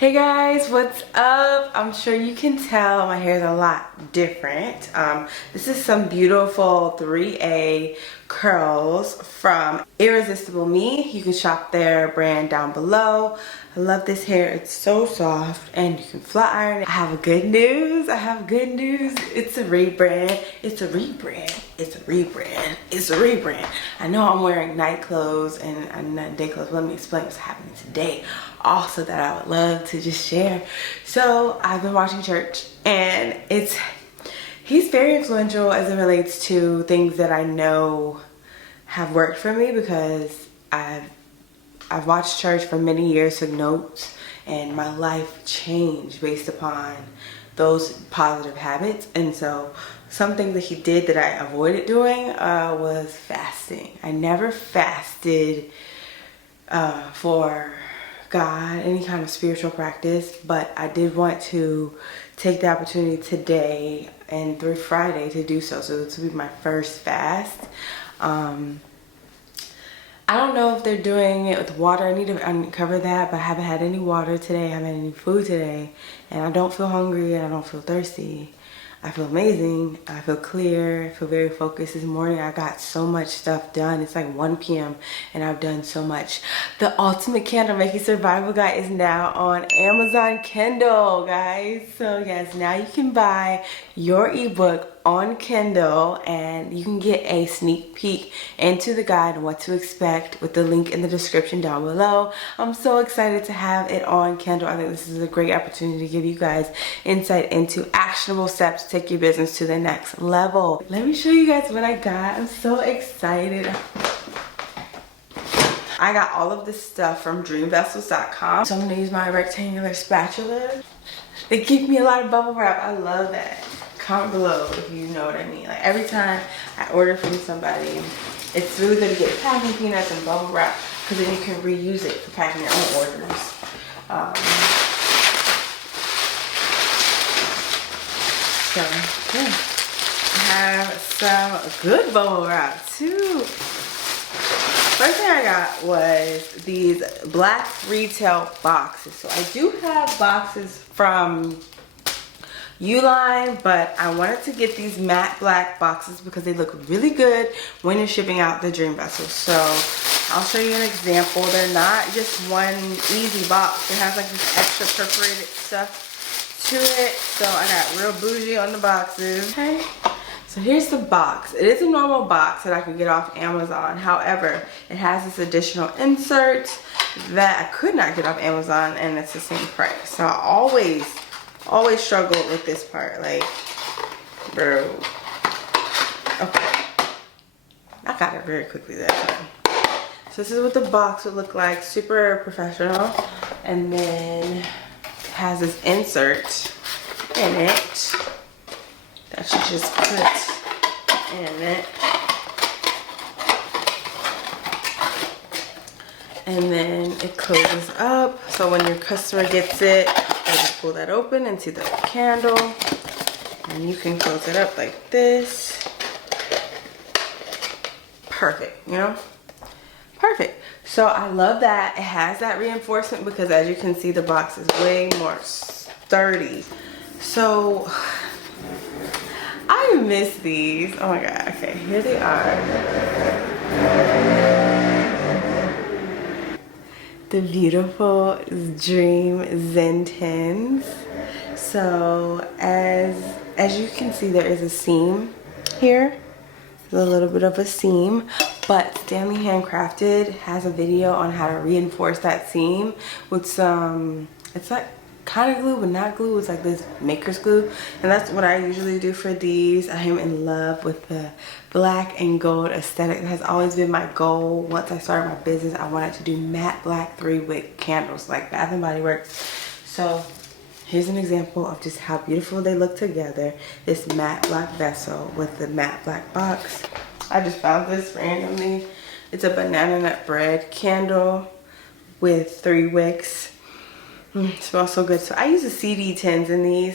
Hey guys, what's up? I'm sure you can tell my hair is a lot different. This is some beautiful 3A curls from Irresistible Me. You can shop their brand down below. I love this hair. It's so soft and you can flat iron it. I have good news. It's a rebrand. It's a rebrand. I know I'm wearing night clothes and not day clothes. Let me explain what's happening today. Also that I would love to just share. So I've been watching church and he's very influential as it relates to things that I know have worked for me, because I've watched church for many years, took notes, and my life changed based upon those positive habits. And so something that he did that I avoided doing was fasting. I never fasted for God, any kind of spiritual practice, but I did want to take the opportunity today and through Friday to do so. So this will be my first fast. I don't know if they're doing it with water. I need to uncover that, but I haven't had any water today. I haven't had any food today, and I don't feel hungry and I don't feel thirsty. I feel amazing. I feel clear. I feel very focused. This morning I got so much stuff done. It's like 1 p.m. and I've done so much. The Ultimate Candle Making Survival Guide is now on Amazon Kindle, guys. So yes, now you can buy your ebook on Kindle and you can get a sneak peek into the guide and what to expect with the link in the description down below. I'm so excited to have it on Kindle. I think this is a great opportunity to give you guys insight into actionable steps to take your business to the next level. Let me show you guys what I got. I'm so excited. I got all of this stuff from dreamvessels.com. So I'm gonna use my rectangular spatula. They give me a lot of bubble wrap. I love that. Comment below if you know what I mean. Like every time I order from somebody, it's really good to get packing peanuts and bubble wrap, because then you can reuse it for packing your own orders. So yeah, I have some good bubble wrap too. First thing I got was these black retail boxes. So I do have boxes from Uline, but I wanted to get these matte black boxes because they look really good when you're shipping out the Dream Vessels. So I'll show you an example. They're not just one easy box. It has like this extra perforated stuff to it. So I got real bougie on the boxes. Okay. So here's the box. It is a normal box that I can get off Amazon. However, it has this additional insert that I could not get off Amazon, and it's the same price. So I always struggle with this part. Like, bro. Okay. I got it very quickly that time. So this is what the box would look like. Super professional. And then it has this insert in it that you just put in it. And then it closes up. So when your customer gets it, they just pull that open and see the candle. And you can close it up like this. Perfect, you know? Perfect. So I love that it has that reinforcement, because as you can see, the box is way more sturdy. So I miss these. Oh my god. Okay, here they are. The beautiful Dream Zen Tins. So as you can see, there is a seam here. There's a little bit of a seam, but Stanley Handcrafted has a video on how to reinforce that seam with some, it's like kind of glue but not glue. It's like this maker's glue, and that's what I usually do for these. I am in love with the black and gold aesthetic. That has always been my goal. Once I started my business, I wanted to do matte black 3-wick candles like Bath and Body Works. So here's an example of just how beautiful they look together. This matte black vessel with the matte black box. I just found this randomly. It's a banana nut bread candle with 3 wicks. It smells so good. So I use the CD tins in these.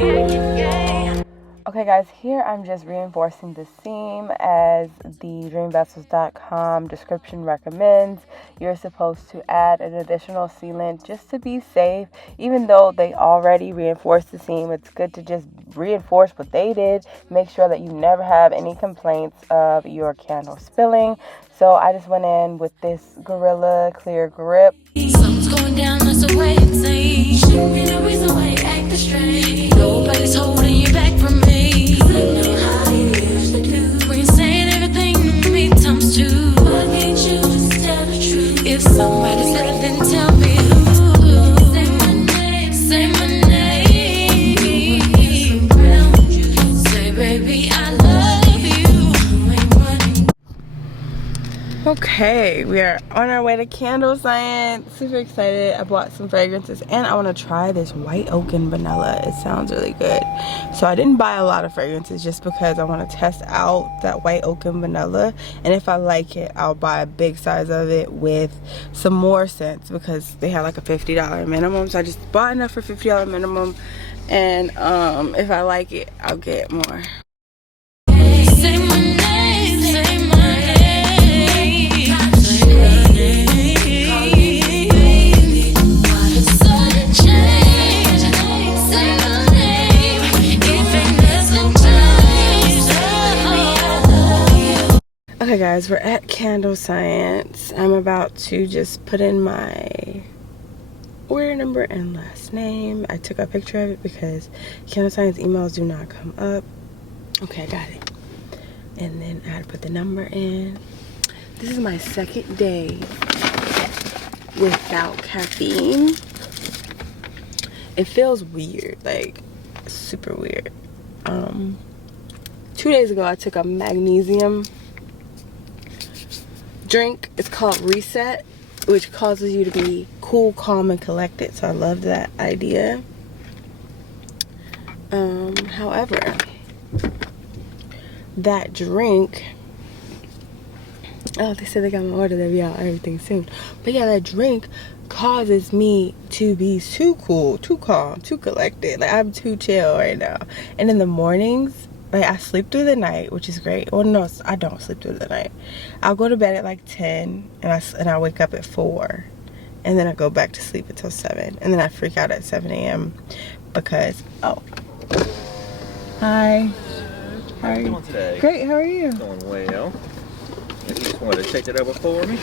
Okay guys, here I'm just reinforcing the seam as the dreamvessels.com description recommends. You're supposed to add an additional sealant just to be safe. Even though they already reinforced the seam, it's good to just reinforce what they did. Make sure that you never have any complaints of your candle spilling. So I just went in with this Gorilla Clear Grip. Something's going down, that's the way it seems. Ain't no reason why you acting strange. Nobody's holding you back from me. I know how you used to do. When you're saying everything to me times two. Why can't you just tell the truth? If somebody said it, then tell me who. Say my name, say my name. Say baby, I love you. Ain't running. Okay, we are on our way to Candle Science. Super excited. I bought some fragrances and I want to try this white oak and vanilla. It sounds really good. So I didn't buy a lot of fragrances just because I want to test out that white oak and vanilla. And if I like it, I'll buy a big size of it with some more scents because they have like a $50 minimum. So I just bought enough for $50 minimum. And if I like it, I'll get more. Say my name, say my name. Say my name. What a sudden change. Say my name. If it doesn't change, I love you. Okay guys, we're at Candle Science. I'm about to just put in my order number and last name. I took a picture of it because Candle Science emails do not come up. Okay, I got it. And then I had to put the number in. This is my second day without caffeine. It feels weird, like super weird. 2 days ago I took a magnesium drink. It's called Reset, which causes you to be cool, calm, and collected. So I love that idea. However, that drink, oh, they said they got my order, they'll be out everything soon. But yeah, that drink causes me to be too cool, too calm, too collected. Like I'm too chill right now. And in the mornings, like I sleep through the night, which is great. Well, no, I don't sleep through the night. I'll go to bed at like 10 and I wake up at 4. And then I go back to sleep until 7. And then I freak out at 7 a.m. because, oh. Hi. How are you doing today? Great, how are you? Doing well. You just wanted to check that over for me?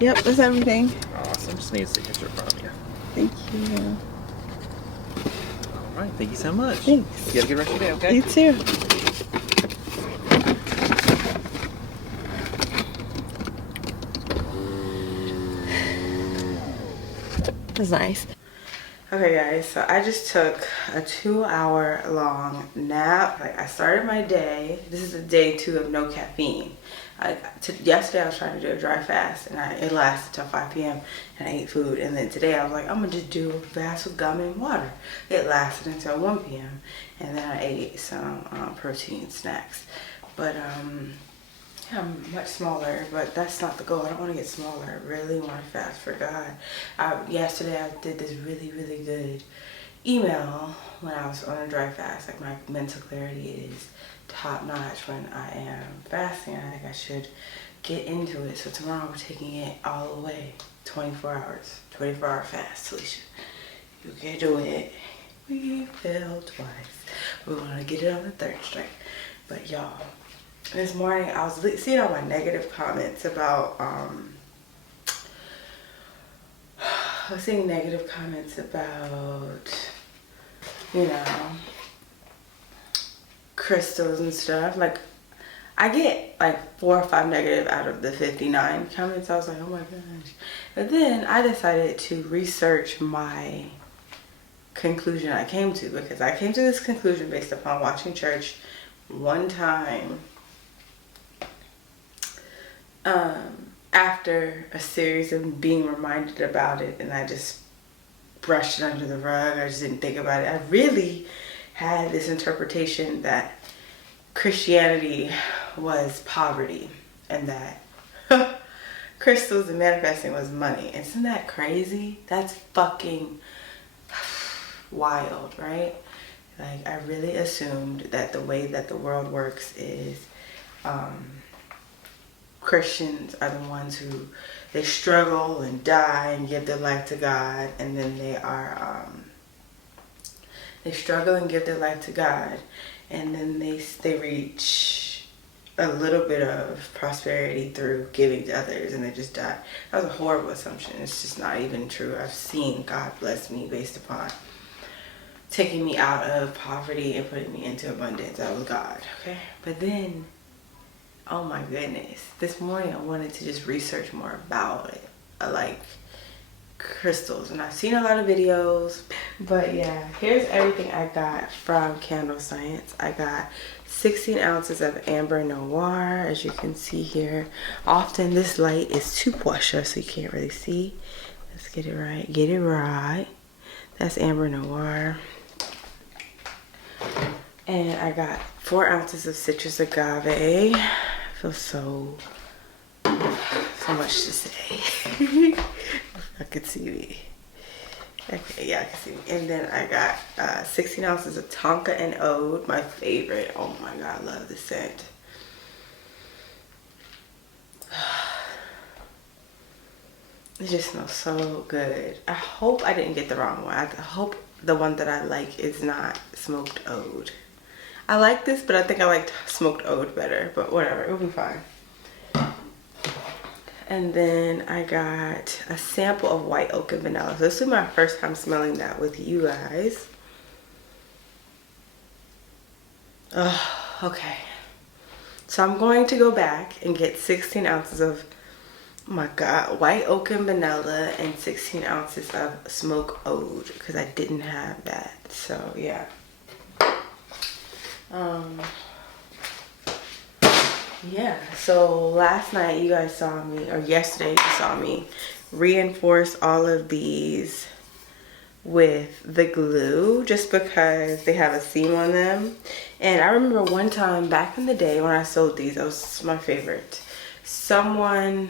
Yep, that's everything. Awesome. Just need a signature from you. Thank you. All right. Thank you so much. Thanks. You have a good rest of your day, okay? You too. That's nice. Okay guys, so I just took a 2-hour long nap. Like I started my day. This is day 2 of no caffeine. Yesterday I was trying to do a dry fast and it lasted till 5 p.m. and I ate food. And then today I was like, I'm gonna just do a fast with gum and water. It lasted until 1 p.m. and then I ate some protein snacks. But yeah, I'm much smaller, but that's not the goal. I don't want to get smaller. I really want to fast for God. Yesterday I did this really, really good email when I was on a dry fast. Like my mental clarity is top notch when I am fasting. I think I should get into it. So tomorrow we're taking it all the way. 24 hours. 24-hour fast, Talisha. You can do it. We failed twice. We want to get it on the 3rd strike. But y'all, this morning I was seeing all my negative comments about I was seeing negative comments about, you know, crystals and stuff. Like I get like 4 or 5 negative out of the 59 comments. I was like, oh my gosh. But then I decided to research my conclusion I came to, because I came to this conclusion based upon watching church one time after a series of being reminded about it, and I just brushed it under the rug. I just didn't think about it. I really had this interpretation that Christianity was poverty and that crystals and manifesting was money. Isn't that crazy? That's fucking wild, right? Like, I really assumed that the way that the world works is Christians are the ones who, they struggle and die and give their life to God, and then they struggle and give their life to God, and then they reach a little bit of prosperity through giving to others, and they just die. That was a horrible assumption. It's just not even true. I've seen God bless me based upon taking me out of poverty and putting me into abundance. That was God, okay? But then, oh my goodness, this morning I wanted to just research more about it. I like crystals, and I've seen a lot of videos, but yeah, here's everything I got from Candle Science. I got 16 ounces of amber noir, as you can see here. Often this light is too precious, so you can't really see. Let's get it right. Get it right. That's amber noir. And I got 4 ounces of citrus agave. Feels so much to say. I could see me. Okay, yeah, I can see me. And then I got 16 ounces of tonka and oud, my favorite. Oh my god, I love the scent. It just smells so good. I hope I didn't get the wrong one. I hope the one that I like is not smoked oud. I like this, but I think I liked smoked oud better. But whatever, it'll be fine. And then I got a sample of white oak and vanilla. So this is my first time smelling that with you guys. Oh, okay. So I'm going to go back and get 16 ounces of, oh my god, white oak and vanilla, and 16 ounces of smoke oud, because I didn't have that. So yeah. Yeah, so last night you guys saw me, or yesterday you saw me reinforce all of these with the glue, just because they have a seam on them. And I remember one time back in the day when I sold these, that was my favorite. Someone,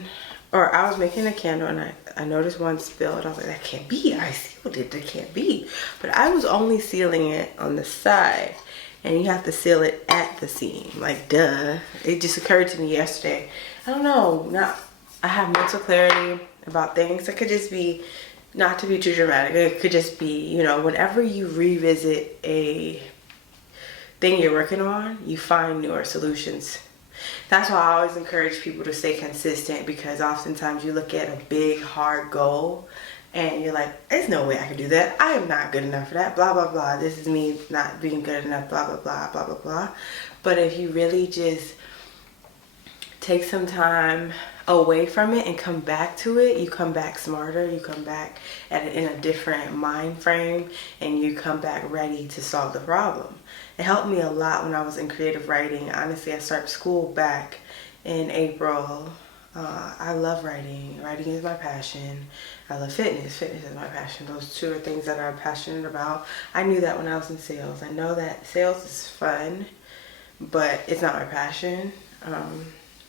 or I was making a candle and I noticed one spilled. I was like, that can't be, I sealed it, that can't be. But I was only sealing it on the side. And you have to seal it at the seam, like duh. It just occurred to me yesterday. I don't know, I have mental clarity about things. It could just be, not to be too dramatic, it could just be, you know, whenever you revisit a thing you're working on, you find newer solutions. That's why I always encourage people to stay consistent, because oftentimes you look at a big hard goal and you're like, there's no way I can do that. I am not good enough for that, blah, blah, blah. This is me not being good enough, blah, blah, blah, blah, blah, blah. But if you really just take some time away from it and come back to it, you come back smarter, you come back in a different mind frame, and you come back ready to solve the problem. It helped me a lot when I was in creative writing. Honestly, I started school back in April. I love writing. Writing is my passion. I love fitness. Fitness is my passion. Those two are things that I'm passionate about. I knew that when I was in sales. I know that sales is fun, but it's not my passion.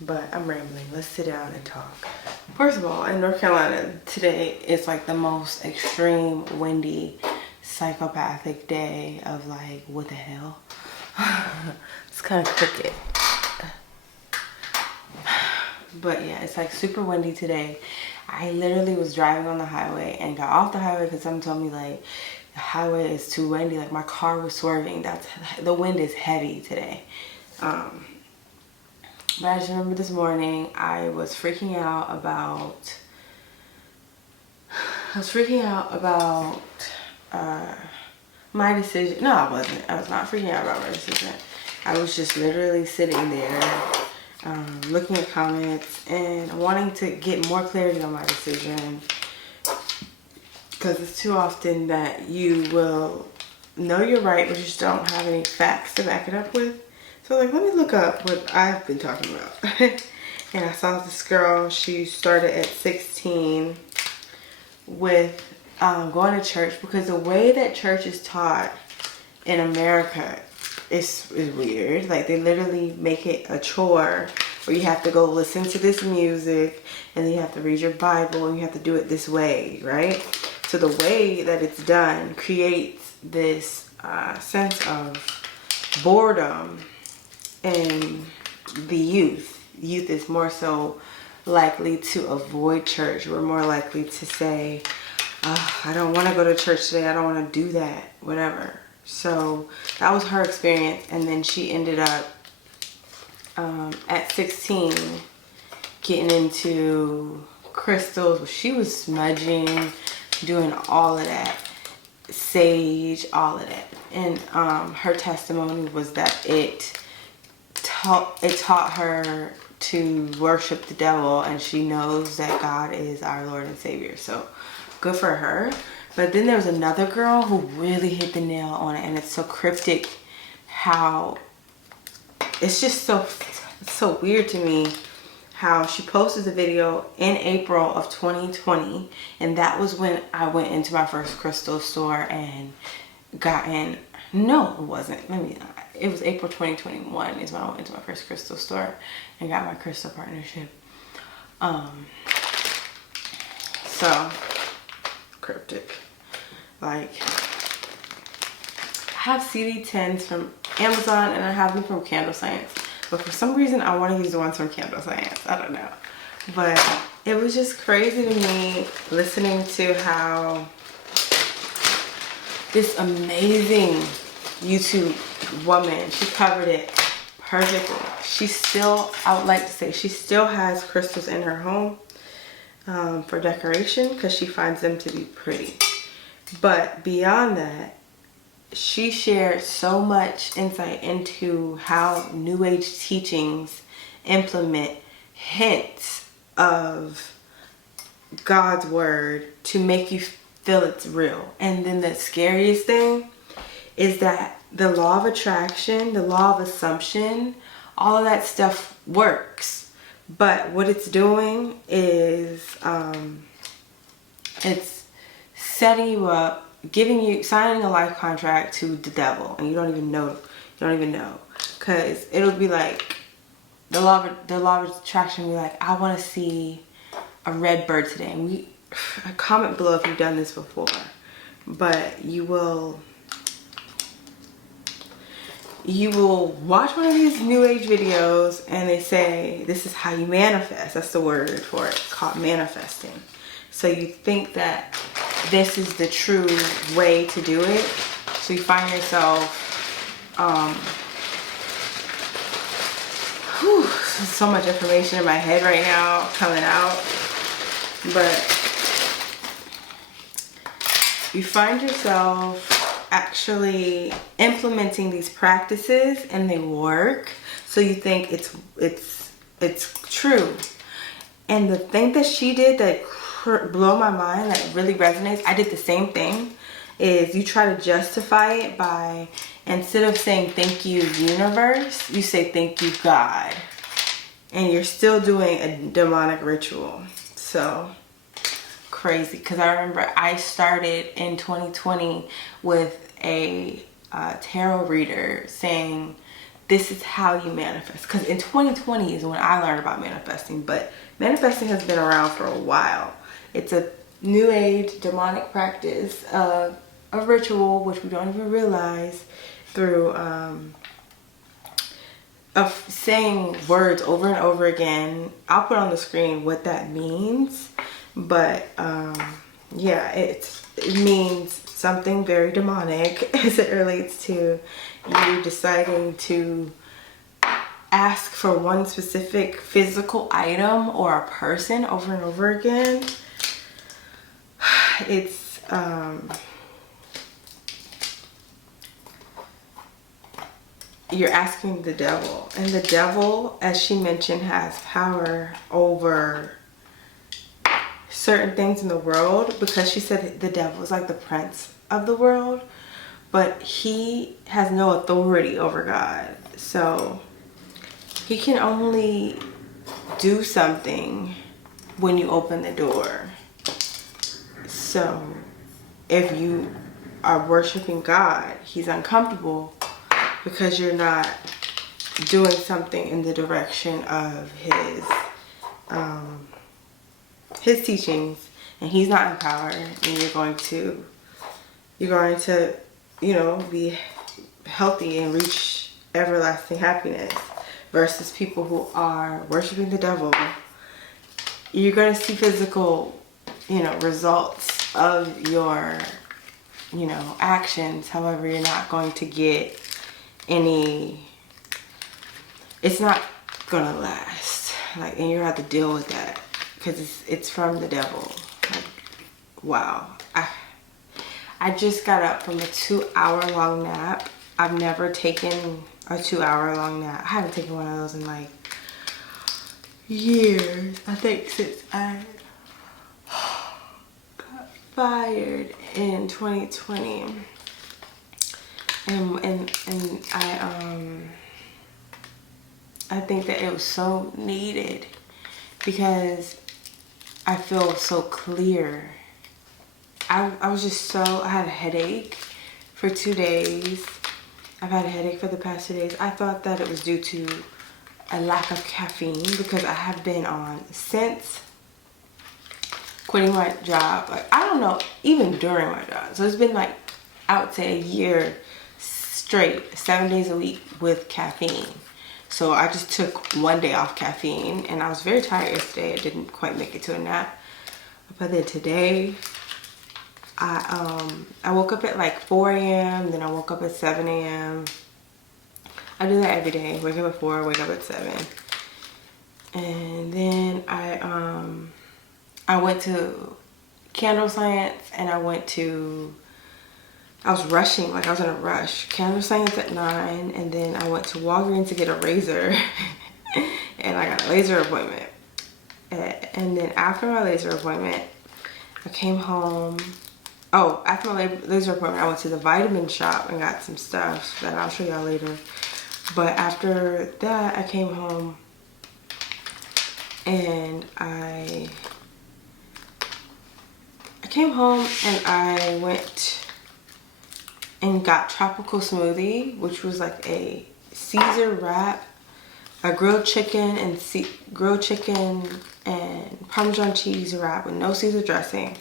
But I'm rambling. Let's sit down and talk. First of all, in North Carolina, today is like the most extreme, windy, psychopathic day of like, what the hell? It's kind of crooked. But yeah, it's like super windy today. I literally was driving on the highway and got off the highway because someone told me like the highway is too windy. Like my car was swerving. The wind is heavy today. But I just remember this morning I was freaking out about my decision. No, I wasn't. I was not freaking out about my decision. I was just literally sitting there looking at comments and wanting to get more clarity on my decision, because it's too often that you will know you're right but you just don't have any facts to back it up with. So like, let me look up what I've been talking about. And I saw this girl, she started at 16 with going to church, because the way that church is taught in America is weird. Like they literally make it a chore where you have to go listen to this music and then you have to read your Bible and you have to do it this way, right? So the way that it's done creates this sense of boredom in the youth. Youth is more so likely to avoid church. We're more likely to say, I don't want to go to church today. I don't want to do that, whatever. So that was her experience. And then she ended up at 16 getting into crystals. She was smudging, doing all of that, sage, all of that. And her testimony was that it taught her to worship the devil, and she knows that God is our Lord and Savior. So good for her. But then there was another girl who really hit the nail on it, and it's so cryptic how it's just so weird to me how she posted the video in April of 2020, and that was when I went into my first crystal store and got in. No, it wasn't. It was April 2021 is when I went into my first crystal store and got my crystal partnership. So cryptic. Like, I have CD10s from Amazon and I have them from Candle Science, but for some reason I want to use the ones from Candle Science. I don't know, but it was just crazy to me listening to how this amazing YouTube woman, she covered it perfectly. She still, I would like to say, she still has crystals in her home for decoration because she finds them to be pretty. But beyond that, she shared so much insight into how New Age teachings implement hints of God's word to make you feel it's real. And then the scariest thing is that the law of attraction, the law of assumption, all of that stuff works. But what it's doing is it's setting you up, signing a life contract to the devil, and you don't even know, because it'll be like the law of attraction will be like, I want to see a red bird today, and comment below if you've done this before, but you will watch one of these New Age videos and they say this is how you manifest. That's the word for it, called manifesting. So you think that this is the true way to do it. So you find yourself, so much information in my head right now coming out. But you find yourself actually implementing these practices and they work. So you think it's true. And the thing that she did that blow my mind, that really resonates, I did the same thing, is you try to justify it by, instead of saying thank you universe, you say thank you God, and you're still doing a demonic ritual. So crazy, because I remember I started in 2020 with a tarot reader saying this is how you manifest, because in 2020 is when I learned about manifesting, but manifesting has been around for a while. It's a New Age demonic practice of a ritual, which we don't even realize, through of saying words over and over again. I'll put on the screen what that means, but yeah, it means something very demonic as it relates to you deciding to ask for one specific physical item or a person over and over again. It's you're asking the devil, and the devil, as she mentioned, has power over certain things in the world, because she said the devil is like the prince of the world, but he has no authority over God. So he can only do something when you open the door. So if you are worshiping God, he's uncomfortable because you're not doing something in the direction of his teachings, and he's not in power, and you're going to you know, be healthy and reach everlasting happiness, versus people who are worshiping the devil. You're going to see physical, you know, results of your, you know, actions. However, you're not going to get any, it's not going to last. Like, and you have to deal with that because it's from the devil. Like, wow. I just got up from a 2-hour-long nap. I've never taken a 2-hour-long nap. I haven't taken one of those in like years. I think since I got fired in 2020. And I think that it was so needed because I feel so clear. I was just so, I had a headache for 2 days. I've had a headache for the past 2 days. I thought that it was due to a lack of caffeine because I have been on, since quitting my job, like, I don't know, even during my job. So it's been like, I would say a year straight, 7 days a week with caffeine. So I just took 1 day off caffeine, and I was very tired yesterday. I didn't quite make it to a nap. But then today, I woke up at like 4 a.m. Then I woke up at 7 a.m. I do that every day. Wake up at 4, wake up at 7. And then I went to candle science, and I was rushing, like I was in a rush. Candle science at 9, and then I went to Walgreens to get a razor. And I got a laser appointment. And then after my laser appointment, I came home. Oh, after my laser appointment, I went to the vitamin shop and got some stuff that I'll show y'all later. But after that, I came home and I went and got tropical smoothie, which was like a Caesar wrap, a grilled chicken and Parmesan cheese wrap with no Caesar dressing,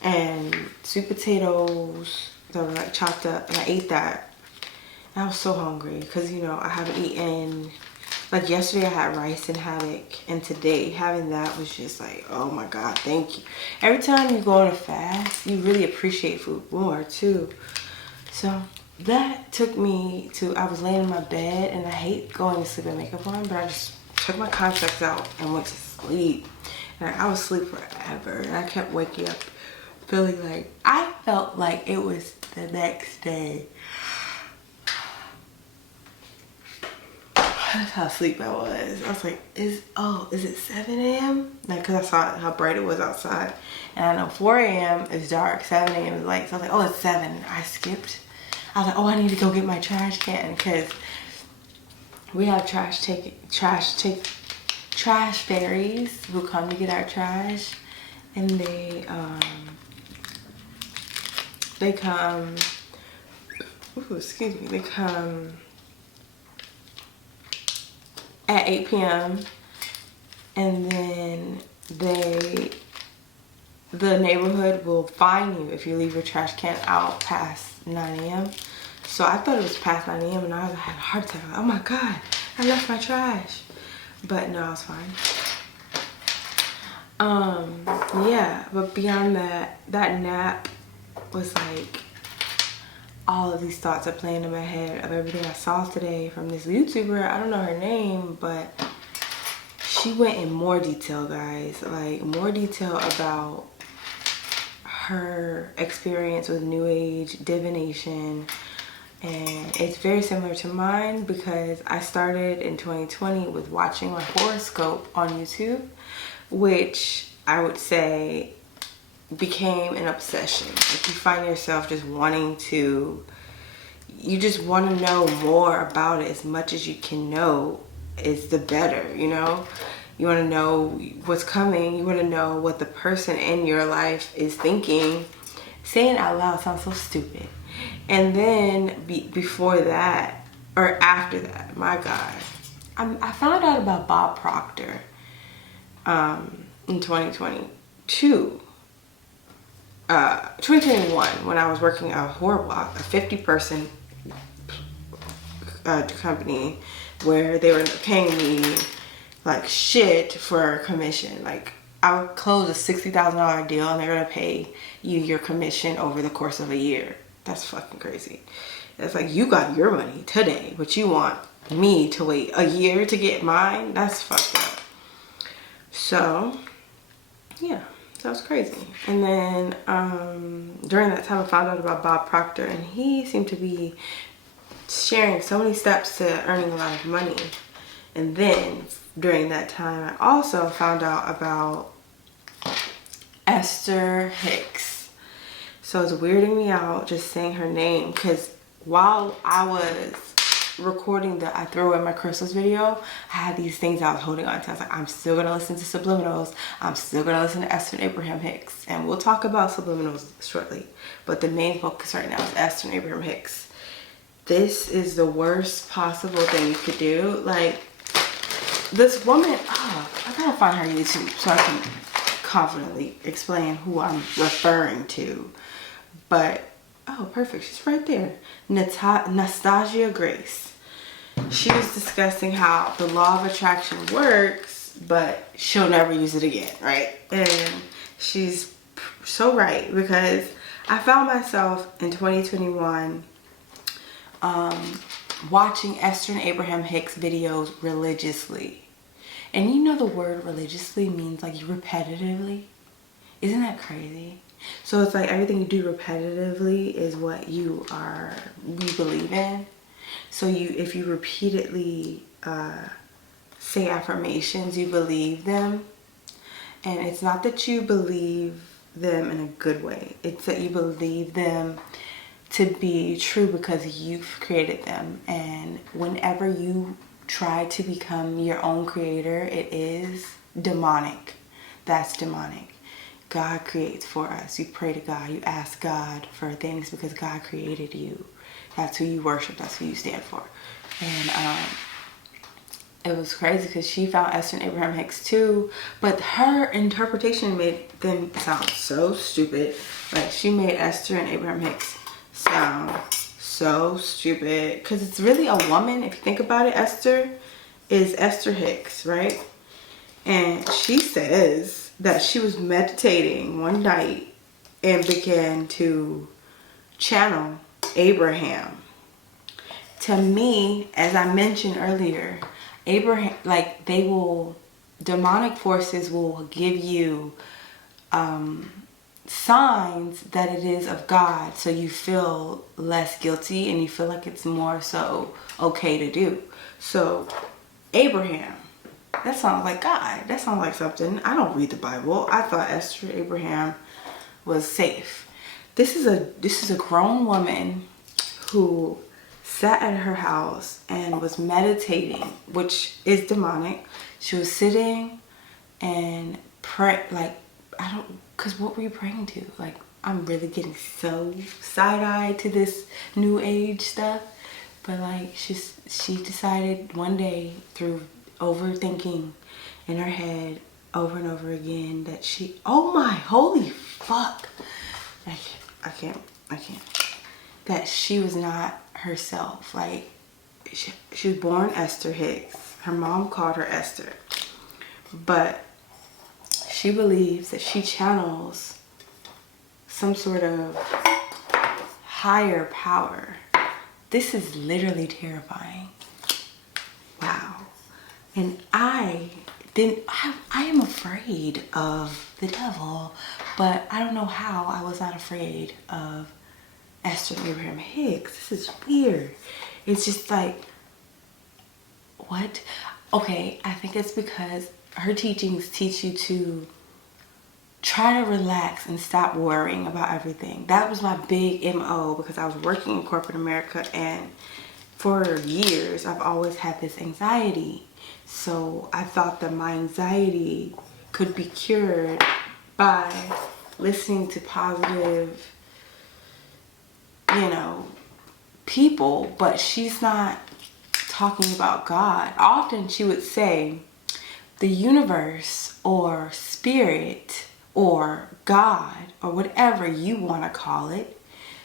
and sweet potatoes that were like chopped up, and I ate that. And I was so hungry because, you know, I haven't eaten, like yesterday I had rice and haddock, and today having that was just like, oh my God, thank you. Every time you go on a fast, you really appreciate food more too. So that took me to, I was laying in my bed, and I hate going to sleep with makeup on, but I just took my contacts out and went to sleep. And I was asleep forever, and I kept waking up feeling like, I felt like it was the next day. That's how asleep I was. I was like, is it 7 a.m.? Like, because I saw how bright it was outside. And I know 4 a.m. is dark, 7 a.m. is light. So I was like, oh, it's 7. I skipped. I was like, oh, I need to go get my trash can, because we have trash fairies who come to get our trash, and they come, ooh, excuse me, they come at 8 p.m. and then the neighborhood will fine you if you leave your trash can out past 9 a.m. So I thought it was past 9 a.m. and I had a heart attack. Like, oh my God, I left my trash. But no, I was fine. Yeah, but beyond that nap was like, all of these thoughts are playing in my head of everything I saw today from this YouTuber. I don't know her name, but she went in more detail, guys. Like, more detail about her experience with New Age divination. And it's very similar to mine because I started in 2020 with watching my horoscope on YouTube, which I would say became an obsession. Like, you find yourself just wanting to, you just want to know more about it. As much as you can know is the better, you know? You want to know what's coming. You want to know what the person in your life is thinking. Saying it out loud sounds so stupid. And then before that, or after that, my God, I found out about Bob Proctor in 2021 when I was working at a horror block, a 50-person company where they were paying me like shit for a commission. Like, I would close a $60,000 deal and they're gonna pay you your commission over the course of a year. That's fucking crazy. It's like, you got your money today, but you want me to wait a year to get mine? That's fucked up. So, yeah, that was crazy. And then during that time, I found out about Bob Proctor, and he seemed to be sharing so many steps to earning a lot of money. And then during that time, I also found out about Esther Hicks. So it's weirding me out just saying her name, because while I was recording the I Throw Away My Crystals video, I had these things I was holding on to. I was like, I'm still gonna listen to subliminals. I'm still gonna listen to Esther and Abraham Hicks. And we'll talk about subliminals shortly. But the main focus right now is Esther and Abraham Hicks. This is the worst possible thing you could do. Like, this woman, I gotta find her YouTube so I can confidently explain who I'm referring to. But, oh, perfect, she's right there. Nastasia Grace. She was discussing how the law of attraction works, but she'll never use it again, right? And she's so right, because I found myself in 2021 watching Esther and Abraham Hicks videos religiously. And you know the word religiously means like repetitively. Isn't that crazy? So it's like everything you do repetitively is what you believe in. So if you repeatedly say affirmations, you believe them. And it's not that you believe them in a good way. It's that you believe them to be true because you've created them. And whenever you try to become your own creator, it is demonic. That's demonic. God creates for us. You pray to God. You ask God for things because God created you. That's who you worship. That's who you stand for. And it was crazy because she found Esther and Abraham Hicks too, but her interpretation made them sound so stupid. Like, she made Esther and Abraham Hicks sound so stupid because it's really a woman. If you think about it, Esther is Esther Hicks, right? And she says that she was meditating one night and began to channel Abraham. To me, as I mentioned earlier, Abraham, like, demonic forces will give you signs that it is of God, so you feel less guilty and you feel like it's more so okay to do. So Abraham, that sounds like God. That sounds like something. I don't read the Bible. I thought Esther Abraham was safe. This is a grown woman who sat at her house and was meditating, which is demonic. She was sitting and pray, like, because what were you praying to? Like, I'm really getting so side-eyed to this new age stuff. But like, she decided one day through overthinking in her head over and over again that oh my, holy fuck. I can't. That she was not herself. Like, she was born Esther Hicks. Her mom called her Esther. But she believes that she channels some sort of higher power. This is literally terrifying. Wow. And I am afraid of the devil, but I don't know how I was not afraid of Esther and Abraham Hicks. This is weird. It's just like, what? Okay, I think it's because her teachings teach you to try to relax and stop worrying about everything. That was my big MO, because I was working in corporate America, and for years I've always had this anxiety. So I thought that my anxiety could be cured by listening to positive, people, but she's not talking about God, often she would say the universe or spirit or God or whatever you want to call it.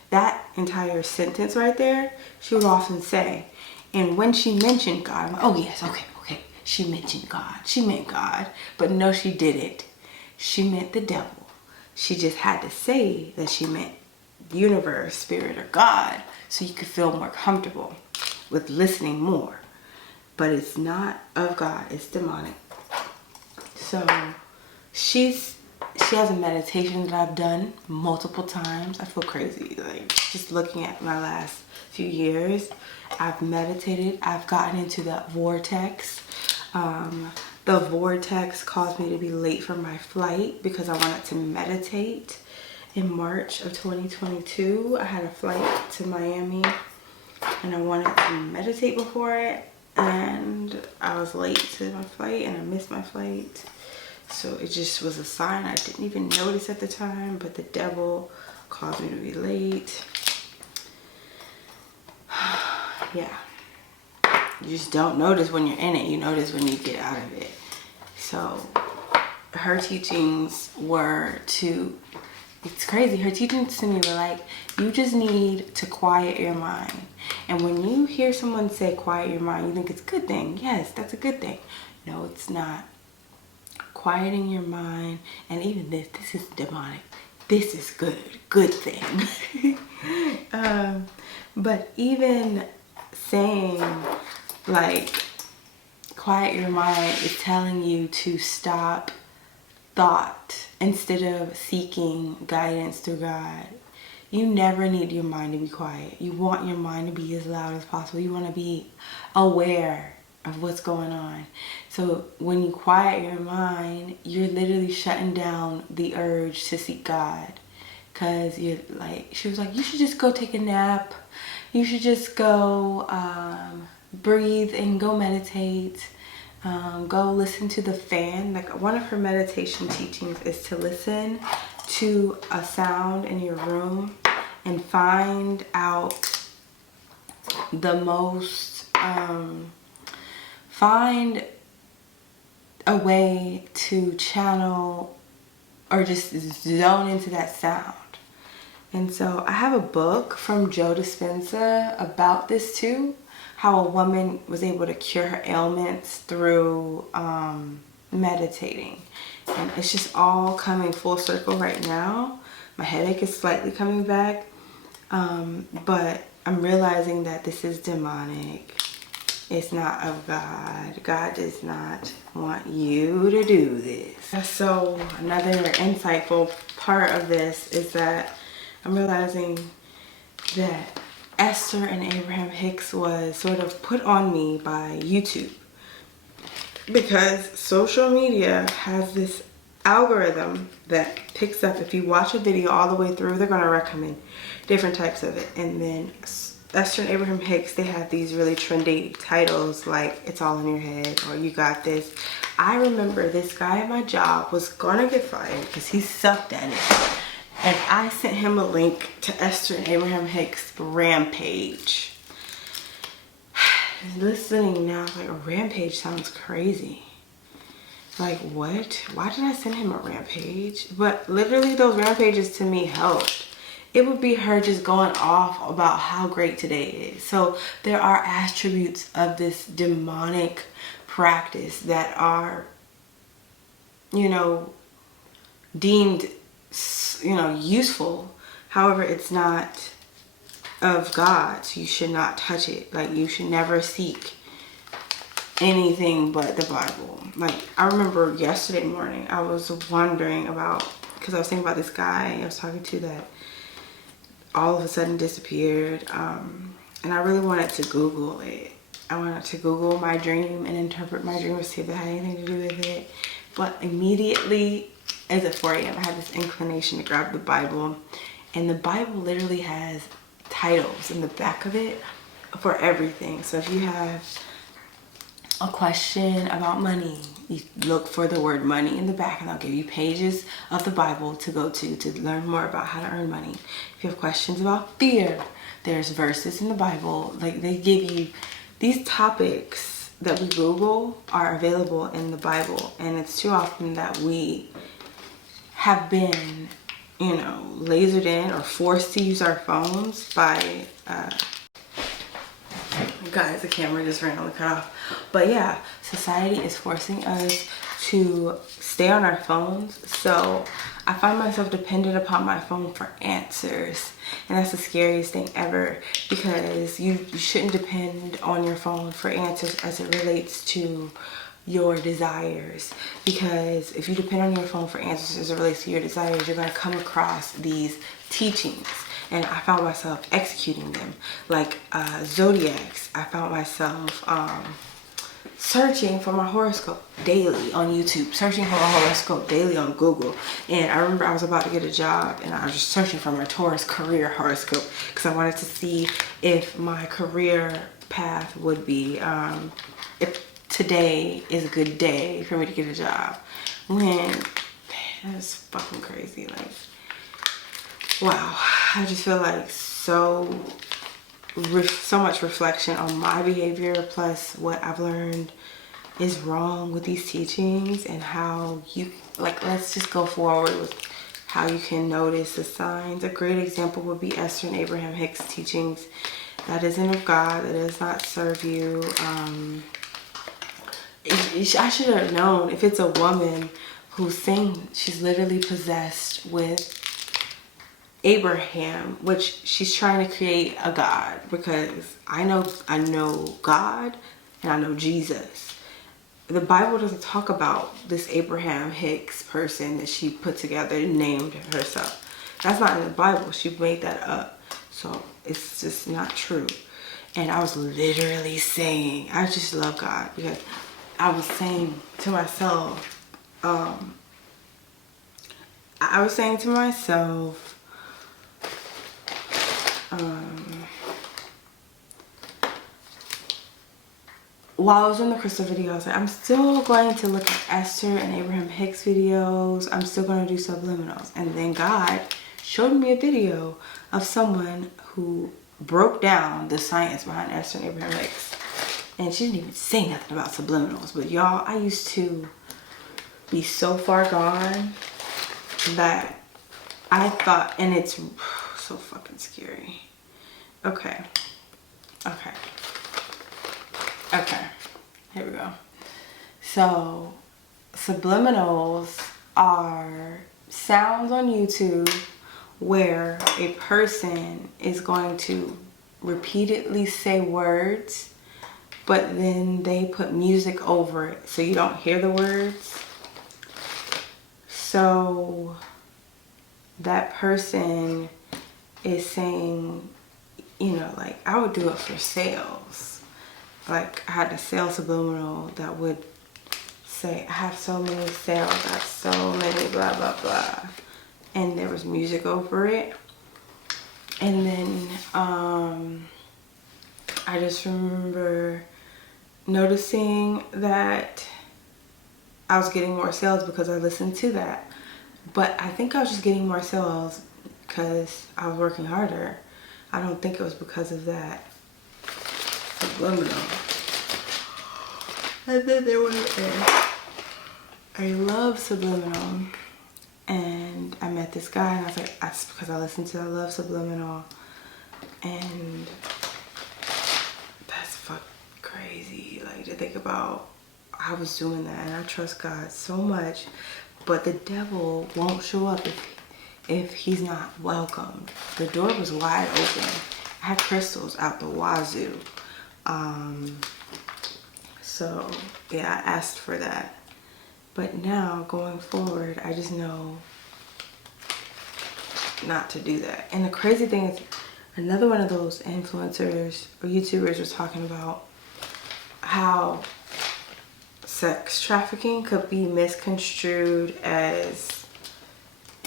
That entire sentence right there, she would often say. And when she mentioned God, I'm like, oh yes, okay. She mentioned God. She meant God. But no, she didn't. She meant the devil. She just had to say that she meant universe, spirit, or God, so you could feel more comfortable with listening more. But it's not of God, it's demonic. So she has a meditation that I've done multiple times. I feel crazy, like just looking at my last few years. I've meditated, I've gotten into that vortex. The vortex caused me to be late for my flight because I wanted to meditate. In March of 2022, I had a flight to Miami and I wanted to meditate before it, and I was late to my flight and I missed my flight. So it just was a sign I didn't even notice at the time, but the devil caused me to be late. Yeah. You just don't notice when you're in it. You notice when you get out of it. So her teachings were to, it's crazy. Her teachings to me were like, you just need to quiet your mind. And when you hear someone say quiet your mind, you think it's a good thing. Yes, that's a good thing. No, it's not. Quieting your mind, and even this is demonic. This is good thing. But even saying like quiet your mind is telling you to stop thought instead of seeking guidance through God. You never need your mind to be quiet. You want your mind to be as loud as possible. You want to be aware of what's going on. So when you quiet your mind, you're literally shutting down the urge to seek God. Because you're like, she was like, you should just go take a nap. You should just go breathe and go meditate. Go listen to the fan. Like, one of her meditation teachings is to listen to a sound in your room and find out the most, find a way to channel or just zone into that sound. And so I have a book from Joe Dispenza about this too, how a woman was able to cure her ailments through meditating. And it's just all coming full circle right now. My headache is slightly coming back, but I'm realizing that this is demonic. It's not of God. God does not want you to do this. So another insightful part of this is that I'm realizing that Esther and Abraham Hicks was sort of put on me by YouTube, because social media has this algorithm that picks up, if you watch a video all the way through, they're going to recommend different types of it. And then Esther and Abraham Hicks, they have these really trendy titles like It's All in Your Head or You Got This. I remember this guy at my job was going to get fired because he sucked at it. And I sent him a link to Esther and Abraham Hicks' Rampage. Listening now, like, a rampage sounds crazy. Like, what? Why did I send him a rampage? But literally, those rampages to me helped. It would be her just going off about how great today is. So there are attributes of this demonic practice that are, you know, deemed, you know, useful. However, it's not of God, so you should not touch it. Like, you should never seek anything but the Bible. Like, I remember yesterday morning I was wondering about, because I was thinking about this guy I was talking to that all of a sudden disappeared, and I really wanted to Google it. I wanted to Google my dream and interpret my dream to see if it had anything to do with it. But immediately, as at 4 a.m., I had this inclination to grab the Bible, and the Bible literally has titles in the back of it for everything. So if you have a question about money, you look for the word money in the back, and I'll give you pages of the Bible to go to learn more about how to earn money. If you have questions about fear, there's verses in the Bible. Like, they give you these topics that we Google are available in the Bible, and it's too often that we have been, you know, lasered in or forced to use our phones by guys, the camera just randomly cut off. But yeah, society is forcing us to stay on our phones. So I find myself dependent upon my phone for answers. And that's the scariest thing ever, because you shouldn't depend on your phone for answers as it relates to your desires. Because if you depend on your phone for answers as it relates to your desires, you're going to come across these teachings. And I found myself executing them. Like zodiacs, I found myself searching for my horoscope daily on YouTube, searching for my horoscope daily on Google. And I remember I was about to get a job and I was just searching for my Taurus career horoscope because I wanted to see if my career path would be, if today is a good day for me to get a job. When, that's fucking crazy. Like, wow, I just feel like so much reflection on my behavior, plus what I've learned is wrong with these teachings, and how you, like, let's just go forward with how you can notice the signs. A great example would be Esther and Abraham Hicks' teachings. That isn't of God, that does not serve you. I should have known, if it's a woman who's saying she's literally possessed with Abraham, which she's trying to create a God, because I know God and I know Jesus. The Bible doesn't talk about this Abraham Hicks person that she put together and named herself. That's not in the Bible. She made that up. So it's just not true. And I was literally saying, I just love God, because I was saying to myself, while I was in the crystal video, I was like, I'm still going to look at Esther and Abraham Hicks videos. I'm still going to do subliminals. And then God showed me a video of someone who broke down the science behind Esther and Abraham Hicks. And she didn't even say nothing about subliminals. But y'all, I used to be so far gone that I thought, and it's so fucking scary. Okay, here we go. So subliminals are sounds on YouTube where a person is going to repeatedly say words, but then they put music over it so you don't hear the words. So that person is saying, you know, like, I would do it for sales. Like, I had a sales subliminal that would say, I have so many sales, I have so many blah blah blah, and there was music over it. And then I just remember noticing that I was getting more sales because I listened to that. But I think I was just getting more sales because I was working harder. I don't think it was because of that subliminal. And then there was I love subliminal. And I met this guy and I was like, that's because I listened to I Love Subliminal. And that's fucking crazy. Like, to think about, I was doing that, and I trust God so much, but the devil won't show up if he's not welcomed. The door was wide open. I had crystals out the wazoo. So yeah, I asked for that. But now, going forward, I just know not to do that. And the crazy thing is, another one of those influencers or YouTubers was talking about how sex trafficking could be misconstrued as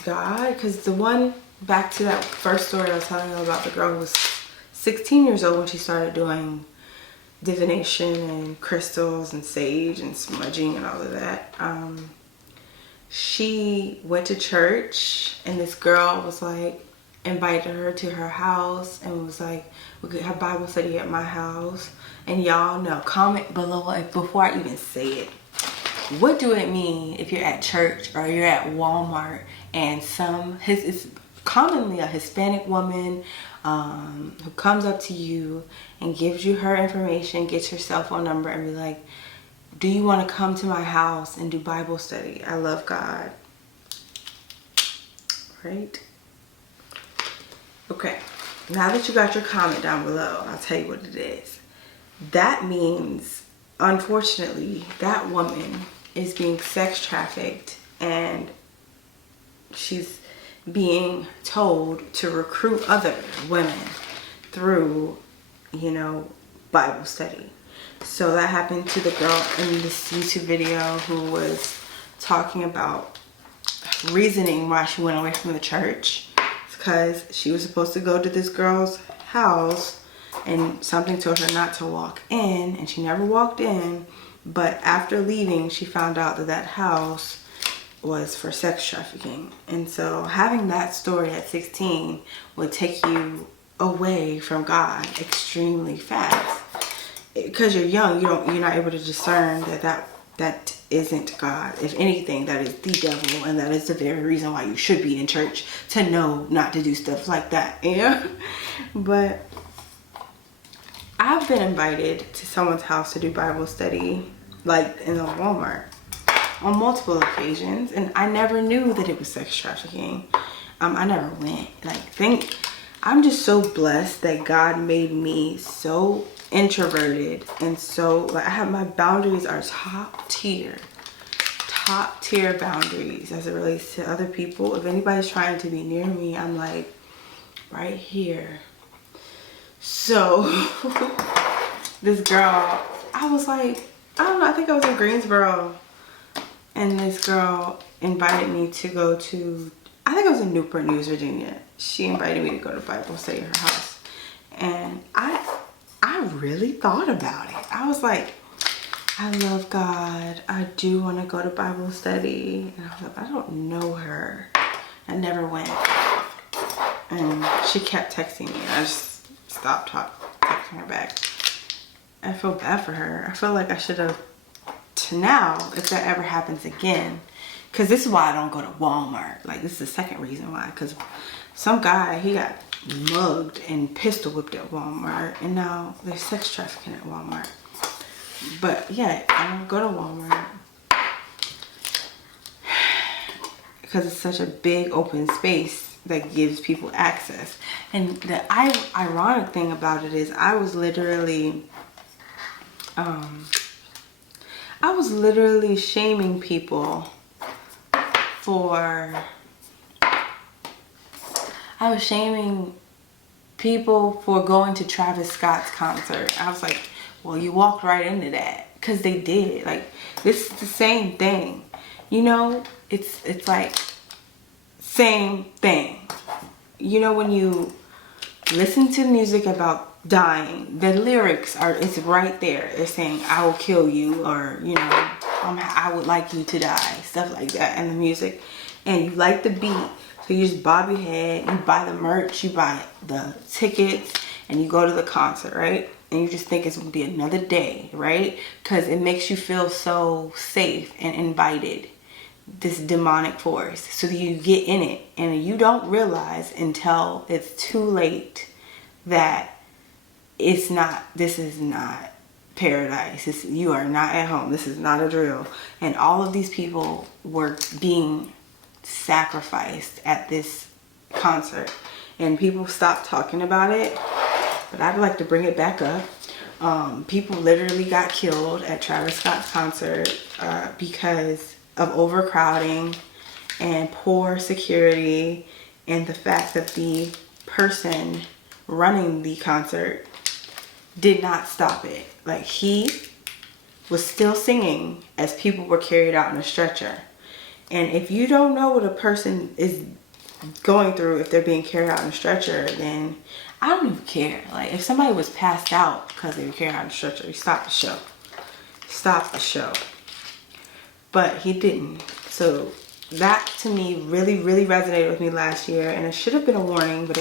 God. Because the one, back to that first story I was telling you about, the girl who was 16 years old when she started doing divination and crystals and sage and smudging and all of that. She went to church and this girl was like, invited her to her house and was like, we could have Bible study at my house. And y'all know, comment below before I even say it. What do it mean if you're at church or you're at Walmart and it's commonly a Hispanic woman who comes up to you and gives you her information, gets her cell phone number, and be like, do you want to come to my house and do Bible study? I love God. Right? Okay. Now that you got your comment down below, I'll tell you what it is. That means, unfortunately, that woman is being sex trafficked and she's being told to recruit other women through, you know, Bible study. So that happened to the girl in this YouTube video who was talking about reasoning why she went away from the church. It's because she was supposed to go to this girl's house and something told her not to walk in, and she never walked in. But after leaving, she found out that that house was for sex trafficking. And so having that story at 16 would take you away from God extremely fast. Because you're young, you're not able to discern that isn't God. If anything, that is the devil, and that is the very reason why you should be in church, to know not to do stuff like that, you know? But I've been invited to someone's house to do Bible study, like in a Walmart, on multiple occasions, and I never knew that it was sex trafficking. I never went. I'm just so blessed that God made me so introverted and so, like, my boundaries are top tier boundaries as it relates to other people. If anybody's trying to be near me, I'm like right here. So this girl, I was like, I don't know, I think I was in Greensboro, and this girl invited me to go to, I think I was in Newport News, Virginia. She invited me to go to Bible study at her house, and I really thought about it. I was like, I love God, I do want to go to Bible study, and I was like, I don't know her. I never went. And she kept texting me, and I just stopped texting her back. I feel bad for her. I feel like I should have, to now, if that ever happens again, because this is why I don't go to Walmart. Like, this is the second reason why, because some guy, he got mugged and pistol whipped at Walmart, and now there's sex trafficking at Walmart. But yeah, I don't go to Walmart because it's such a big open space that gives people access. And the ironic thing about it is I was literally shaming people for, going to Travis Scott's concert. I was like, well, you walked right into that, because they did. Like, this is the same thing, you know. It's like same thing, you know. When you listen to music about dying, the lyrics it's right there. They're saying, I will kill you, or, you know, I would like you to die, stuff like that in the music. And you like the beat, so you just bob your head, you buy the merch, you buy the tickets, and you go to the concert, right? And you just think it's gonna be another day, right? Because it makes you feel so safe and invited, this demonic force. So that you get in it, and you don't realize until it's too late that this is not paradise. You are not at home. This is not a drill. And all of these people were being sacrificed at this concert, and people stopped talking about it, but I'd like to bring it back up. People literally got killed at Travis Scott's concert because of overcrowding and poor security, and the fact that the person running the concert did not stop it. Like, he was still singing as people were carried out in a stretcher. And if you don't know what a person is going through if they're being carried out in a stretcher, then I don't even care. Like, if somebody was passed out because they were carried out in a stretcher, you stop the show. Stop the show. But he didn't. So that to me really resonated with me last year, and it should have been a warning, but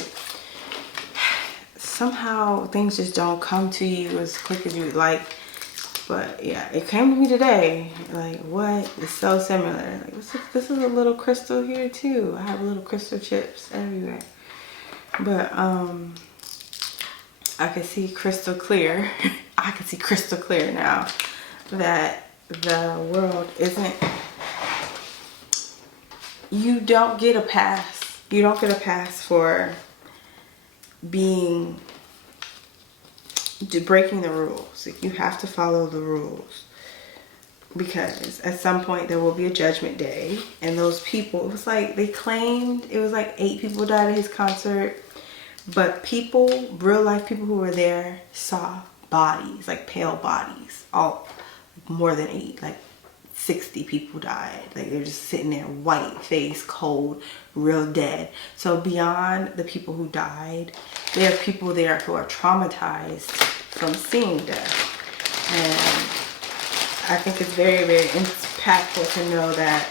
somehow things just don't come to you as quick as you would like. But yeah, it came to me today. Like, what? It's so similar. Like, this is a little crystal here too. I have little crystal chips everywhere. But I can see crystal clear. I can see crystal clear now that the world isn't. You don't get a pass. You don't get a pass for breaking the rules. Like, you have to follow the rules, because at some point there will be a judgment day, and those people, it was like they claimed it was like 8 people died at his concert, but people, real life people who were there, saw bodies, like pale bodies, all more than 8, like 60 people died. Like, they're just sitting there, white face, cold, real dead. So beyond the people who died, there are people there who are traumatized from seeing death. And I think it's very impactful to know that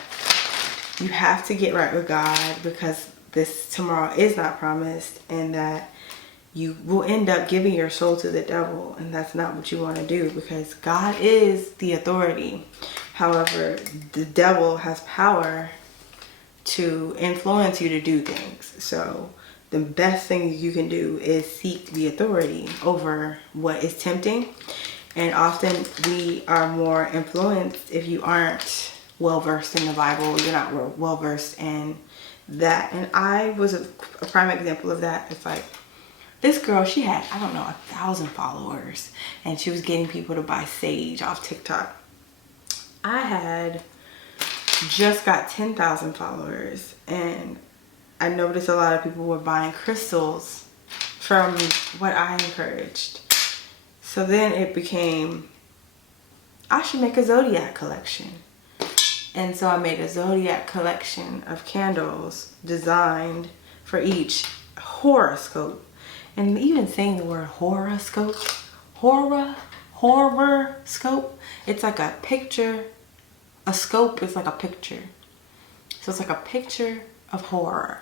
you have to get right with God, because this tomorrow is not promised, and that you will end up giving your soul to the devil, and that's not what you want to do, because God is the authority. However, the devil has power to influence you to do things. So the best thing you can do is seek the authority over what is tempting. And often we are more influenced if you aren't well versed in the Bible. You're not well versed in that. And I was a prime example of that. It's like, this girl, she had, I don't know, 1,000 followers, and she was getting people to buy sage off TikTok. I had just got 10,000 followers, and I noticed a lot of people were buying crystals from what I encouraged. So then it became, I should make a zodiac collection. And so I made a zodiac collection of candles designed for each horoscope. And even saying the word horoscope, horoscope, it's like a picture. A scope is like a picture. So it's like a picture of horror.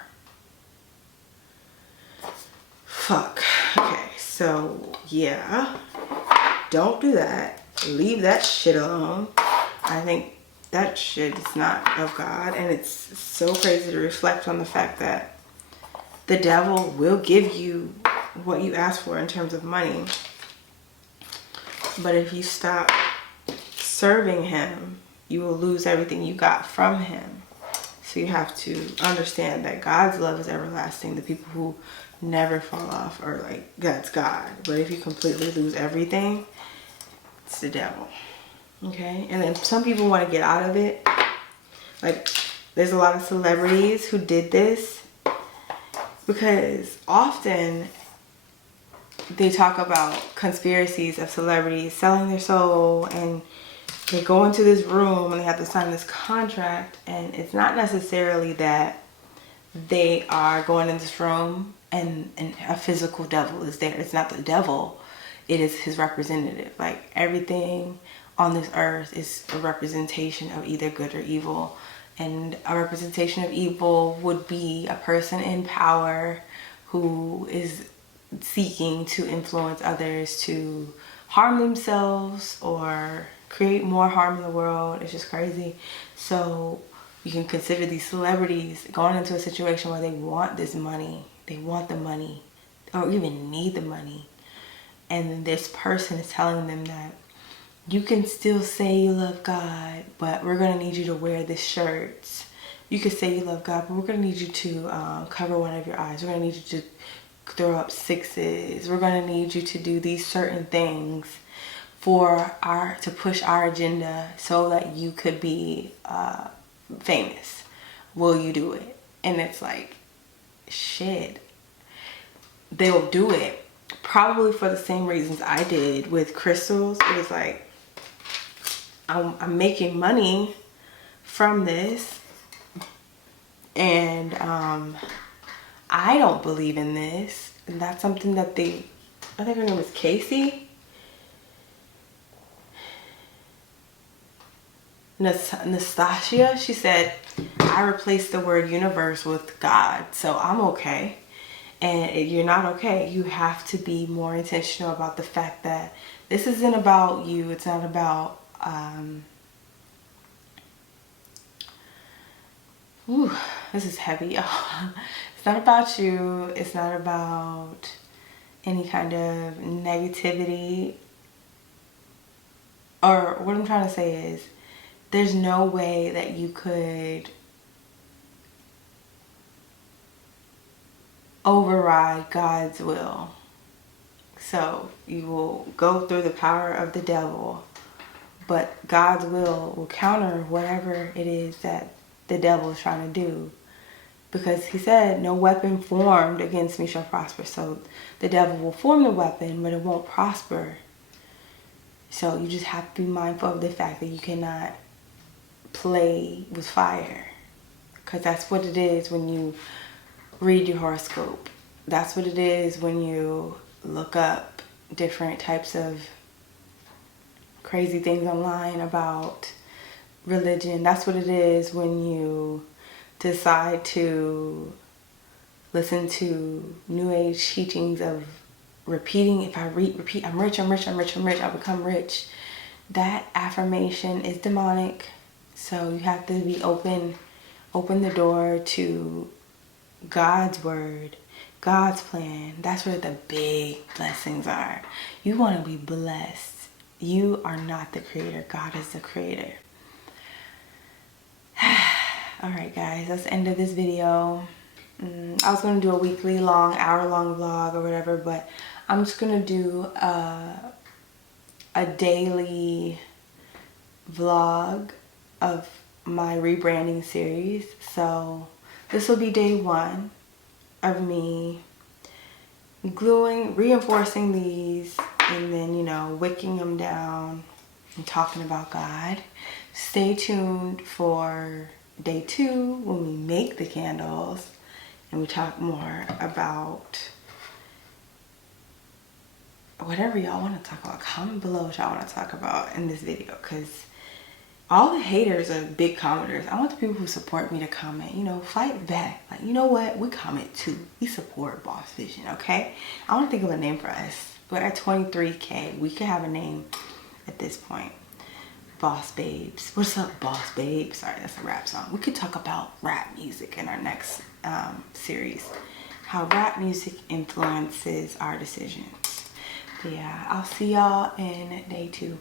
Fuck. Okay, so yeah. Don't do that. Leave that shit alone. I think that shit is not of God. And it's so crazy to reflect on the fact that the devil will give you what you ask for in terms of money. But if you stop serving him, you will lose everything you got from him. So you have to understand that God's love is everlasting. The people who never fall off are like, that's God. But if you completely lose everything, it's the devil. Okay? And then some people want to get out of it. Like, there's a lot of celebrities who did this, because often they talk about conspiracies of celebrities selling their soul, and they go into this room and they have to sign this contract, and it's not necessarily that they are going in this room and a physical devil is there. It's not the devil, it is his representative. Like, everything on this earth is a representation of either good or evil, and a representation of evil would be a person in power who is seeking to influence others to harm themselves or create more harm in the world. It's just crazy. So you can consider these celebrities going into a situation where they want this money, they want the money, or even need the money, and then this person is telling them that you can still say you love God, but we're going to need you to wear this shirt. You could say you love God, but we're going to need you to cover one of your eyes. We're going to need you to throw up 6s. We're going to need you to do these certain things to push our agenda so that you could be famous. Will you do it? And it's like, shit. They'll do it probably for the same reasons I did with crystals. It was like, I'm making money from this, and I don't believe in this. And that's something that I think her name was Casey. Nastasia, she said, I replaced the word universe with God, so I'm okay. And if you're not okay, you have to be more intentional about the fact that this isn't about you. It's not about, this is heavy. It's not about you. It's not about any kind of negativity. Or what I'm trying to say is, there's no way that you could override God's will. So you will go through the power of the devil, but God's will counter whatever it is that the devil is trying to do. Because he said, no weapon formed against me shall prosper. So the devil will form the weapon, but it won't prosper. So you just have to be mindful of the fact that you cannot play with fire. Because that's what it is when you read your horoscope. That's what it is when you look up different types of crazy things online about religion. That's what it is when you decide to listen to new age teachings of repeating, if I repeat, I'm rich, I'm rich, I'm rich, I'm rich, I'll become rich. That affirmation is demonic. So you have to be open the door to God's word, God's plan. That's where the big blessings are. You want to be blessed. You are not the creator. God is the creator. Alright guys, that's the end of this video. I was going to do a weekly long, hour-long vlog or whatever, but I'm just going to do a daily vlog of my rebranding series. So this will be day 1 of me gluing, reinforcing these, and then, you know, wicking them down and talking about God. Stay tuned for day 2 when we make the candles and we talk more about whatever y'all want to talk about. Comment below what y'all want to talk about in this video, because all the haters are big commenters. I want the people who support me to comment, you know, fight back. Like, you know what? We comment too. We support Boss Vision, okay? I want to think of a name for us. We're at 23K. We could have a name at this point. Boss Babes. What's up, Boss Babes? Sorry, that's a rap song. We could talk about rap music in our next series. How rap music influences our decisions. But yeah, I'll see y'all in day 2.